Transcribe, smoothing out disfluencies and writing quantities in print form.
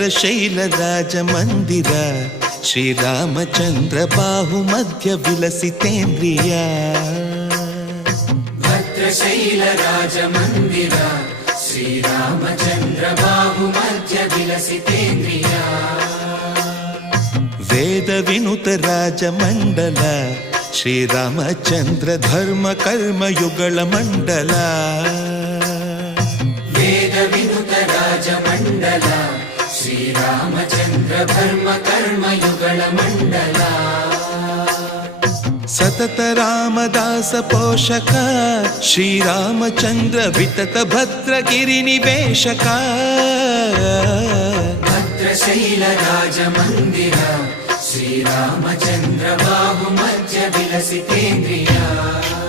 ಭದ್ರಶೈಲ ರಾಜ ಮಂದಿರ ಶ್ರೀರಾಮಚಂದ್ರ ಬಾಹು ಮಧ್ಯ ವಿಲಸಿತೇಂದ್ರಿಯ ಭದ್ರಶೈಲ ರಾಜ ಮಂದಿರ ಶ್ರೀರಾಮಚಂದ್ರ ಬಾಹು ಮಧ್ಯ ವಿಲಸಿತೇಂದ್ರಿಯ ವೇದ ವಿನುತ ರಾಜ ಮಂಡಲ ಶ್ರೀರಾಮಚಂದ್ರ ಧರ್ಮ ಕರ್ಮ ಯುಗಳ ಮಂಡಲ ವೇದ ವಿನುತ ರಾಜ ಮಂಡಲ ಶ್ರೀರಾಮಚಂದ್ರ ಧರ್ಮ ಕರ್ಮ ಯುಗಳ ಮಂಡಲ ಸತತ ರಾಮದಾಸ ಪೋಷಕ ಶ್ರೀರಾಮಚಂದ್ರ ವಿತತ ಭದ್ರಗಿರಿ ನಿವೇಶಕ ಭದ್ರಶೈಲ ರಾಜ ಮಂದಿರ ಶ್ರೀರಾಮಚಂದ್ರ ಬಾಹು ಮಧ್ಯ ವಿಲಸಿತೇಂದ್ರಿಯ